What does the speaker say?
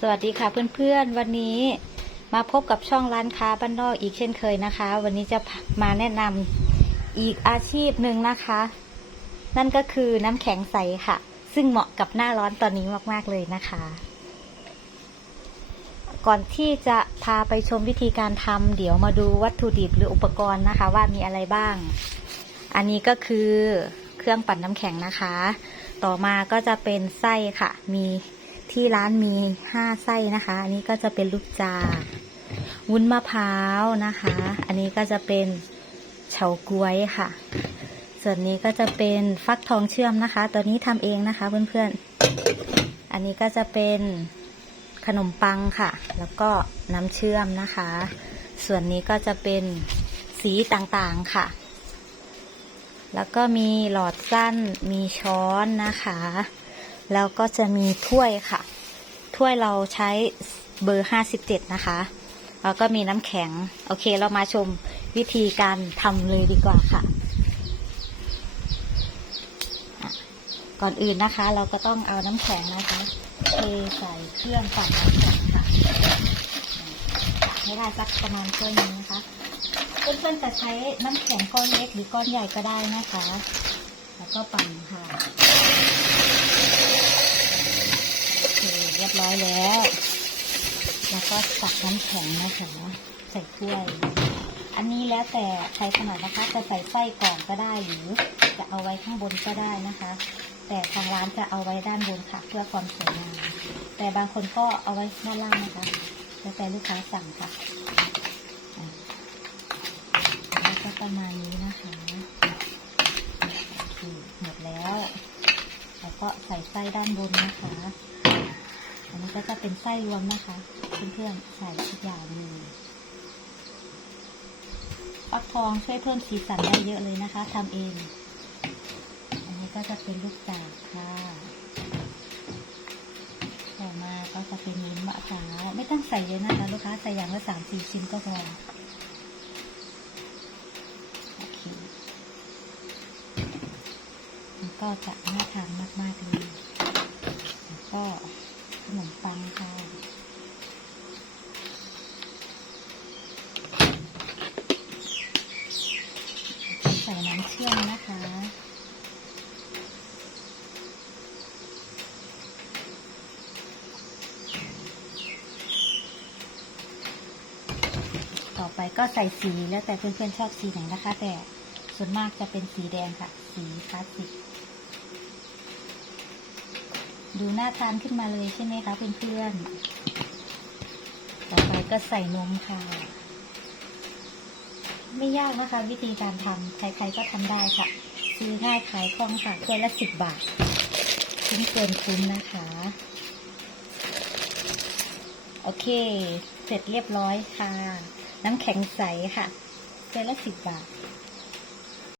สวัสดีค่ะเพื่อนๆ วันนี้มาพบกับช่องร้านค้าบ้านนอกอีกเช่นเคยนะคะ วันนี้จะมาแนะนำอีกอาชีพหนึ่งนะคะ นั่นก็คือน้ำแข็งใสค่ะ ซึ่งเหมาะกับหน้าร้อนตอนนี้มากๆเลยนะคะ ก่อนที่จะพาไปชมวิธีการทำเดี๋ยวมาดูวัตถุดิบหรืออุปกรณ์นะคะ ว่ามีอะไรบ้าง อันนี้ก็คือเครื่องปั่นน้ำแข็งนะคะ ต่อมาก็จะเป็นไส้ค่ะ มี ที่ร้านมีห้าไส้นะคะ อันนี้ก็จะเป็นลูกจากวุ้นมะพร้าวนะคะ อันนี้ก็จะเป็นเฉาก๊วยค่ะ ส่วนนี้ก็จะเป็นฟักทองเชื่อมนะคะ ตัวนี้ทำเองนะคะเพื่อนๆ อันนี้ก็จะเป็นขนมปังค่ะ แล้วก็น้ำเชื่อมนะคะ ส่วนนี้ก็จะเป็นสีต่างๆค่ะ แล้วก็มีหลอดสั้น มีช้อนนะคะ แล้วก็จะมีถ้วยค่ะ ถ้วยเราใช้เบอร์ 57 นะคะ แล้วก็มีน้ำแข็ง โอเค เรามาชมวิธีการทำเลยดีกว่าค่ะ ก่อนอื่นนะคะ เราก็ต้องเอาน้ำแข็งนะคะเทใส่เครื่องปั่นน้ำแข็งค่ะให้ได้สักประมาณถ้วยหนึงนะคะเพื่อนๆจะใช้น้ำแข็งก้อนเล็กหรือก้อนใหญ่ก็ได้นะคะ แล้วก็ปั่นค่ะโอเคเร้อยแล้ว แล้วก็ตักน้ำแข็งนะคะใส่ถ้วย อันนี้แล้วแต่ใครถนัดนะคะจะใส่ไส้ก่อนก็ได้หรือจะเอาไว้ข้างบนก็ได้นะคะ แต่ทางร้านจะเอาไว้ด้านบนค่ะ เพื่อความสวยงามแต่บางคนก็เอาไว้ด้านล่างนะคะแล้วแต่ลูกค้าสั่งค่ะแล้วก็ประมาณนี้นะคะโอเคหมดแล้ว แล้วก็ใส่ไส้ด้านบนนะคะ อันนี้ก็จะเป็นไส้รวมนะคะ เพื่อนๆใส่ทุกอย่างเลยฟักทองช่วยเพิ่มสีสันได้เยอะเลยนะคะทำเอง อันนี้ก็จะเป็นลูกจากค่ะต่อมาก็จะเป็นลิ้นมะพร้าวไม่ต้องใส่เยอะนะคะ ลูกค้าใส่อย่างละสามสี่ชิ้นก็พอโอเคมันก็จะน่าทานมาก ๆ เลย แล้วก็ ขนมปังค่ะใส่น้ำเชื่อมนะคะต่อไปก็ใส่สีแล้วแต่เพื่อนๆชอบสีไหนนะคะ แต่ส่วนมากจะเป็นสีแดงค่ะ สีคลาสสิก ดูน่าทานขึ้นมาเลยใช่ไหมคะเพื่อนๆ ต่อไปก็ใส่นมค่ะ ไม่ยากนะคะ วิธีการทำใครๆก็ทำได้ค่ะ ซื้อง่ายขายคล่องค่ะถ้วยละสิบบาท คุ้มเกินคุ้มนะคะ โอเค เสร็จเรียบร้อยค่ะ น้ำแข็งใสค่ะถ้วยละสิบบาท